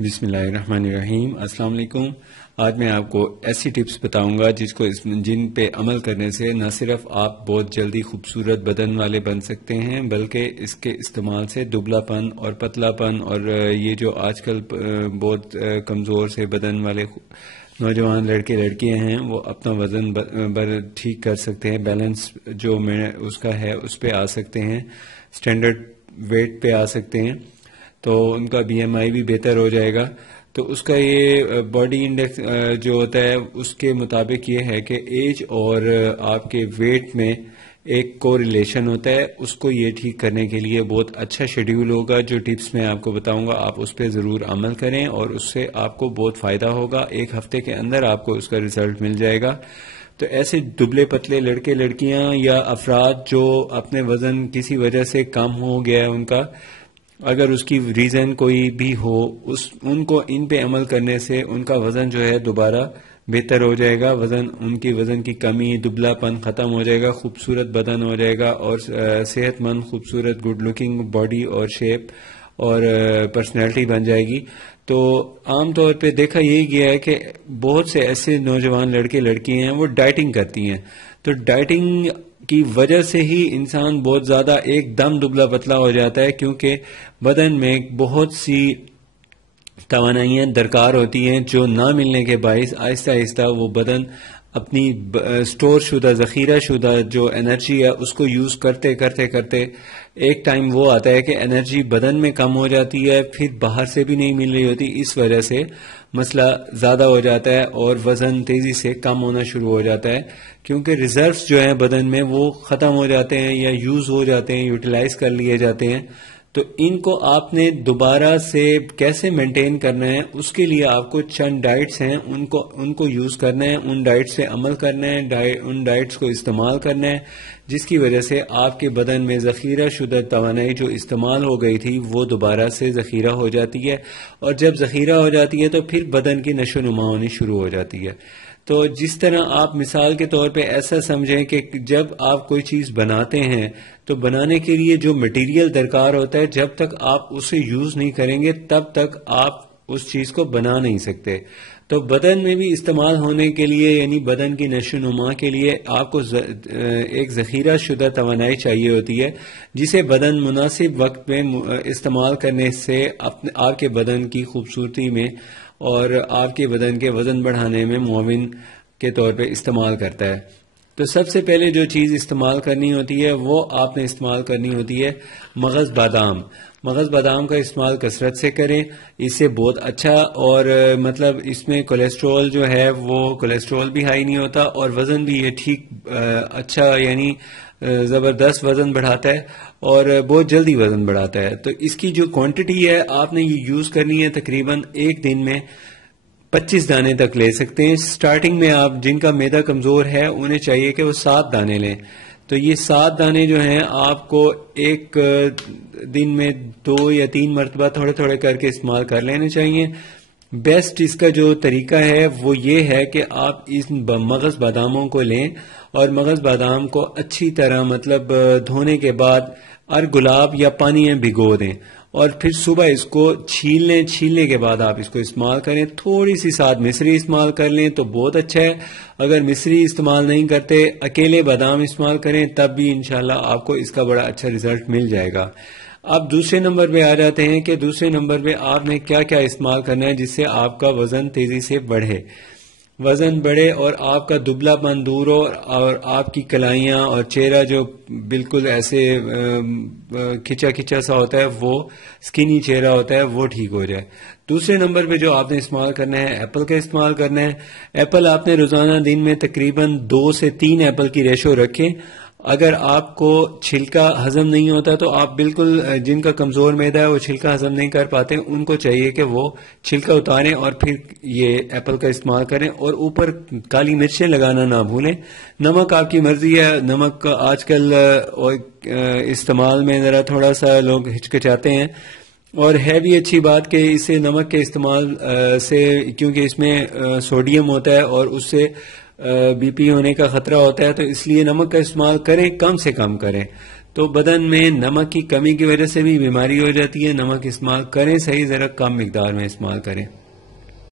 بسم اللہ الرحمن الرحیم۔ السلام علیکم۔ آج میں آپ کو ایسی ٹپس بتاؤں گا جن پہ عمل کرنے سے نہ صرف آپ بہت جلدی خوبصورت بدن والے بن سکتے ہیں بلکہ اس کے استعمال سے دبلا پن اور پتلا پن اور یہ جو آج کل بہت کمزور سے بدن والے نوجوان لڑکے لڑکیاں ہیں وہ اپنا وزن ٹھیک کر سکتے ہیں، بیلنس جو اس کا ہے اس پہ آ سکتے ہیں، سٹینڈرڈ ویٹ پہ آ سکتے ہیں، تو ان کا بی ایم آئی بھی بہتر ہو جائے گا۔ تو اس کا یہ باڈی انڈیکس جو ہوتا ہے اس کے مطابق یہ ہے کہ ایج اور آپ کے ویٹ میں ایک کو ریلیشن ہوتا ہے، اس کو یہ ٹھیک کرنے کے لیے بہت اچھا شیڈیول ہوگا۔ جو ٹپس میں آپ کو بتاؤں گا آپ اس پہ ضرور عمل کریں اور اس سے آپ کو بہت فائدہ ہوگا، ایک ہفتے کے اندر آپ کو اس کا ریزلٹ مل جائے گا۔ تو ایسے دبلے پتلے لڑکے لڑکیاں یا افراد جو اپنے وزن کسی وجہ سے کم ہو گیا ہے ان کا، اگر اس کی ریزن کوئی بھی ہو ان کو ان پہ عمل کرنے سے ان کا وزن جو ہے دوبارہ بہتر ہو جائے گا، ان کی وزن کی کمی، دبلا پن ختم ہو جائے گا، خوبصورت بدن ہو جائے گا اور صحت مند خوبصورت گڈ لکنگ باڈی اور شیپ اور پرسنالٹی بن جائے گی۔ تو عام طور پہ دیکھا یہی گیا ہے کہ بہت سے ایسے نوجوان لڑکے لڑکیاں ہیں وہ ڈائٹنگ کرتی ہیں، تو ڈائٹنگ کی وجہ سے ہی انسان بہت زیادہ ایک دم دبلا پتلا ہو جاتا ہے، کیونکہ بدن میں بہت سی توانائیاں درکار ہوتی ہیں جو نہ ملنے کے باعث آہستہ آہستہ وہ بدن اپنی سٹور شدہ ذخیرہ شدہ جو انرجی ہے اس کو یوز کرتے کرتے کرتے ایک ٹائم وہ آتا ہے کہ انرجی بدن میں کم ہو جاتی ہے، پھر باہر سے بھی نہیں مل رہی ہوتی، اس وجہ سے مسئلہ زیادہ ہو جاتا ہے اور وزن تیزی سے کم ہونا شروع ہو جاتا ہے، کیونکہ ریزروز جو ہیں بدن میں وہ ختم ہو جاتے ہیں یا یوز ہو جاتے ہیں، یوٹیلائز کر لیے جاتے ہیں۔ تو ان کو آپ نے دوبارہ سے کیسے مینٹین کرنا ہے، اس کے لیے آپ کو چند ڈائٹس ہیں ان کو یوز کرنا ہے، ان ڈائٹس سے عمل کرنا ہے، ان ڈائٹس کو استعمال کرنا ہے جس کی وجہ سے آپ کے بدن میں ذخیرہ شدہ توانائی جو استعمال ہو گئی تھی وہ دوبارہ سے ذخیرہ ہو جاتی ہے، اور جب ذخیرہ ہو جاتی ہے تو پھر بدن کی نشو و نما ہونی شروع ہو جاتی ہے۔ تو جس طرح آپ مثال کے طور پہ ایسا سمجھیں کہ جب آپ کوئی چیز بناتے ہیں تو بنانے کے لیے جو مٹیریل درکار ہوتا ہے جب تک آپ اسے یوز نہیں کریں گے تب تک آپ اس چیز کو بنا نہیں سکتے۔ تو بدن میں بھی استعمال ہونے کے لیے یعنی بدن کی نشو و نما کے لیے آپ کو ایک ذخیرہ شدہ توانائی چاہیے ہوتی ہے جسے بدن مناسب وقت میں استعمال کرنے سے آپ کے بدن کی خوبصورتی میں اور آپ کے بدن کے وزن بڑھانے میں معاون کے طور پہ استعمال کرتا ہے۔ تو سب سے پہلے جو چیز استعمال کرنی ہوتی ہے وہ آپ نے استعمال کرنی ہوتی ہے مغز بادام۔ مغز بادام کا استعمال کثرت سے کریں، اس سے بہت اچھا اور مطلب اس میں کولیسٹرول جو ہے وہ کولیسٹرول بھی ہائی نہیں ہوتا اور وزن بھی یہ ٹھیک اچھا یعنی زبردست وزن بڑھاتا ہے اور بہت جلدی وزن بڑھاتا ہے۔ تو اس کی جو کوانٹٹی ہے آپ نے یہ یوز کرنی ہے، تقریباً ایک دن میں 25 دانے تک لے سکتے ہیں۔ سٹارٹنگ میں آپ جن کا معدہ کمزور ہے انہیں چاہیے کہ وہ 7 دانے لیں، تو یہ 7 دانے جو ہیں آپ کو ایک دن میں 2 یا 3 مرتبہ تھوڑے تھوڑے کر کے استعمال کر لینے چاہیے۔ بیسٹ اس کا جو طریقہ ہے وہ یہ ہے کہ آپ اس مغز باداموں کو لیں اور مغز بادام کو اچھی طرح مطلب دھونے کے بعد گلاب یا پانی میں بھگو دیں اور پھر صبح اس کو چھیل لیں، چھیلنے کے بعد آپ اس کو استعمال کریں، تھوڑی سی ساتھ مصری استعمال کر لیں تو بہت اچھا ہے۔ اگر مصری استعمال نہیں کرتے اکیلے بادام استعمال کریں تب بھی انشاءاللہ آپ کو اس کا بڑا اچھا رزلٹ مل جائے گا۔ اب دوسرے نمبر پہ آ جاتے ہیں کہ دوسرے نمبر پہ آپ نے کیا کیا استعمال کرنا ہے جس سے آپ کا وزن تیزی سے بڑھے اور آپ کا دبلا پن دور ہو اور آپ کی کلائیاں اور چہرہ جو بالکل ایسے کھچا کھچا سا ہوتا ہے وہ سکنی چہرہ ہوتا ہے وہ ٹھیک ہو جائے۔ دوسرے نمبر پہ جو آپ نے استعمال کرنا ہے ایپل کا استعمال کرنا ہے۔ ایپل آپ نے روزانہ دن میں تقریباً 2 سے 3 ایپل کی ریشو رکھیں۔ اگر آپ کو چھلکا ہضم نہیں ہوتا تو آپ بالکل جن کا کمزور معدہ ہے وہ چھلکا ہضم نہیں کر پاتے ان کو چاہیے کہ وہ چھلکا اتاریں اور پھر یہ ایپل کا استعمال کریں، اور اوپر کالی مرچیں لگانا نہ بھولیں۔ نمک آپ کی مرضی ہے، نمک آج کل استعمال میں ذرا تھوڑا سا لوگ ہچکچاتے ہیں اور ہے بھی اچھی بات کہ اس سے نمک کے استعمال سے کیونکہ اس میں سوڈیم ہوتا ہے اور اس سے بی پی ہونے کا خطرہ ہوتا ہے، تو اس لیے نمک کا استعمال کریں، کم سے کم کریں۔ تو بدن میں نمک کی کمی کی وجہ سے بھی بیماری ہو جاتی ہے. نمک استعمال کریں صحیح، ذرا کم مقدار میں استعمال کریں.